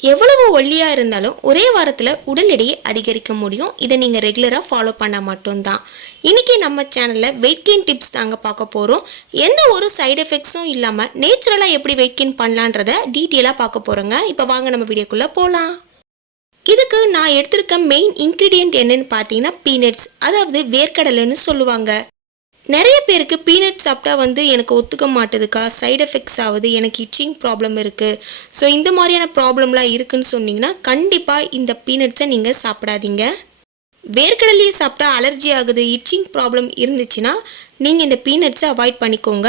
எவ்வளவு ஒல்லியாக இருந்தாலும் ஒரே வாரத்தில் உடல் எடையை அதிகரிக்க முடியும். இதை நீங்கள் ரெகுலராக ஃபாலோ பண்ணால் மட்டும்தான். இன்றைக்கி நம்ம சேனலில் வெயிட் கெயின் டிப்ஸ் தாங்க பார்க்க போகிறோம் எந்த ஒரு சைடு எஃபெக்ட்ஸும் இல்லாமல் நேச்சுரலாக எப்படி வெயிட் கெயின் பண்ணலான்றத டீட்டெயிலாக பார்க்க போகிறோங்க இப்போ வாங்க நம்ம வீடியோக்குள்ளே போகலாம் இதுக்கு நான் எடுத்திருக்க மெயின் இன்க்ரீடியன்ட் என்னன்னு பார்த்தீங்கன்னா பீனட்ஸ் அதாவது வேர்க்கடலைன்னு சொல்லுவாங்க. நிறைய பேருக்கு பீனட் சாப்பிட்டா வந்து எனக்கு ஒத்துக்க மாட்டுதுக்கா. சைடு எஃபெக்ட்ஸ் ஆகுது எனக்கு இச்சிங் ப்ராப்ளம் இருக்குது ஸோ இந்த மாதிரியான ப்ராப்ளம்லாம் இருக்குதுன்னு சொன்னீங்கன்னா கண்டிப்பாக இந்த பீனட்ஸை நீங்கள் சாப்பிடாதீங்க. வேர்க்கடலையை சாப்பிட்டா அலர்ஜி ஆகுது இச்சிங் ப்ராப்ளம் இருந்துச்சுன்னா நீங்கள் இந்த பீனட்ஸை அவாய்ட் பண்ணிக்கோங்க.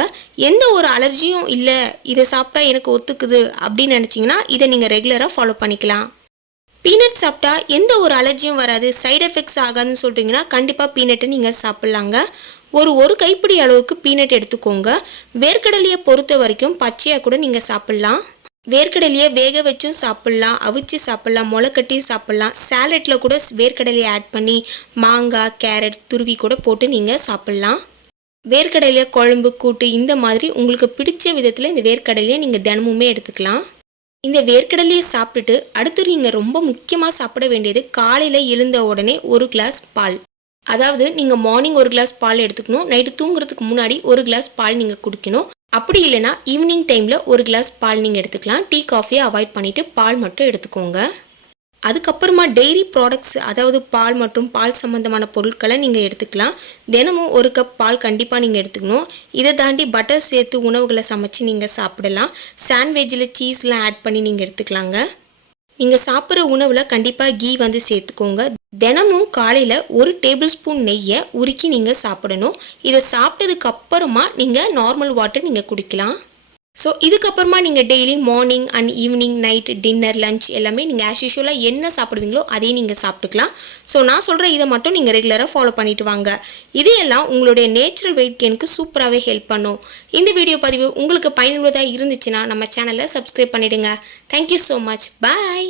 எந்த ஒரு அலர்ஜியும் இல்லை இதை சாப்பிட்டா எனக்கு ஒத்துக்குது அப்படின்னு நினச்சிங்கன்னா இதை நீங்கள் ரெகுலராக ஃபாலோ பண்ணிக்கலாம். பீனட் சாப்பிட்டா எந்த ஒரு அலர்ஜியும் வராது சைடு எஃபெக்ட்ஸ் ஆகாதுன்னு சொல்கிறீங்கன்னா கண்டிப்பாக பீனட்டை நீங்கள் சாப்பிட்லாங்க. ஒரு ஒரு கைப்பிடி அளவுக்கு பீனட் எடுத்துக்கோங்க. வேர்க்கடலையை பொறுத்த வரைக்கும் பச்சையாக கூட நீங்கள் சாப்பிட்லாம். வேர்க்கடலையை வேக வச்சும் சாப்பிட்லாம் அவிச்சு சாப்பிட்லாம் முளைக்கட்டியும் சாப்பிட்லாம். சேலட்டில் கூட வேர்க்கடலையை ஆட் பண்ணி மாங்காய் கேரட் துருவி கூட போட்டு நீங்கள் சாப்பிட்லாம். வேர்க்கடலையை குழம்பு கூட்டு இந்த மாதிரி உங்களுக்கு பிடிச்ச விதத்தில் இந்த வேர்க்கடலையை நீங்கள் தினமுமே எடுத்துக்கலாம். இந்த வேர்க்கடலையை சாப்பிட்டுட்டு அடுத்து நீங்கள் ரொம்ப முக்கியமாக சாப்பிட வேண்டியது காலையில் எழுந்த உடனே ஒரு கிளாஸ் பால். அதாவது நீங்கள் மார்னிங் ஒரு கிளாஸ் பால் எடுத்துக்கணும் நைட்டு தூங்குறதுக்கு முன்னாடி ஒரு கிளாஸ் பால் நீங்கள் குடிக்கணும். அப்படி இல்லைனா ஈவினிங் டைமில் ஒரு கிளாஸ் பால் நீங்கள் எடுத்துக்கலாம். டீ காஃபியை அவாய்ட் பண்ணிவிட்டு பால் மட்டும் எடுத்துக்கோங்க. அதுக்கப்புறமா டெய்ரி ப்ராடக்ட்ஸ் அதாவது பால் மற்றும் பால் சம்மந்தமான பொருட்களை நீங்கள் எடுத்துக்கலாம். தினமும் ஒரு கப் பால் கண்டிப்பாக நீங்கள் எடுத்துக்கணும். இதை தாண்டி பட்டர் சேர்த்து உணவுகளை சமைச்சு நீங்கள் சாப்பிடலாம். சாண்ட்விச்சில் சீஸ்லாம் ஆட் பண்ணி நீங்கள் எடுத்துக்கலாங்க. நீங்கள் சாப்பிட்ற உணவில் கண்டிப்பாக கீ வந்து சேர்த்துக்கோங்க. தினமும் காலையில் ஒரு டேபிள் ஸ்பூன் நெய்யை உருக்கி நீங்கள் சாப்பிடணும். இதை சாப்பிட்டதுக்கு அப்புறமா நீங்கள் நார்மல் வாட்டர் நீங்கள் குடிக்கலாம். ஸோ இதுக்கப்புறமா நீங்கள் daily morning and evening night dinner lunch எல்லாமே நீங்கள் ஆஸ் யூஷுவலாக என்ன சாப்பிடுவீங்களோ அதையும் நீங்கள் சாப்பிட்டுக்கலாம். ஸோ நான் சொல்கிற இதை மட்டும் நீங்கள் ரெகுலராக ஃபாலோ பண்ணிட்டு வாங்க. இதையெல்லாம் உங்களுடைய நேச்சுரல் வெயிட் கெயினுக்கு சூப்பராகவே ஹெல்ப் பண்ணும். இந்த வீடியோ பதிவு உங்களுக்கு பயனுள்ளதாக இருந்துச்சுன்னா நம்ம சேனலை சப்ஸ்கிரைப் பண்ணிவிடுங்க தேங்க்யூ ஸோ மச் பாய்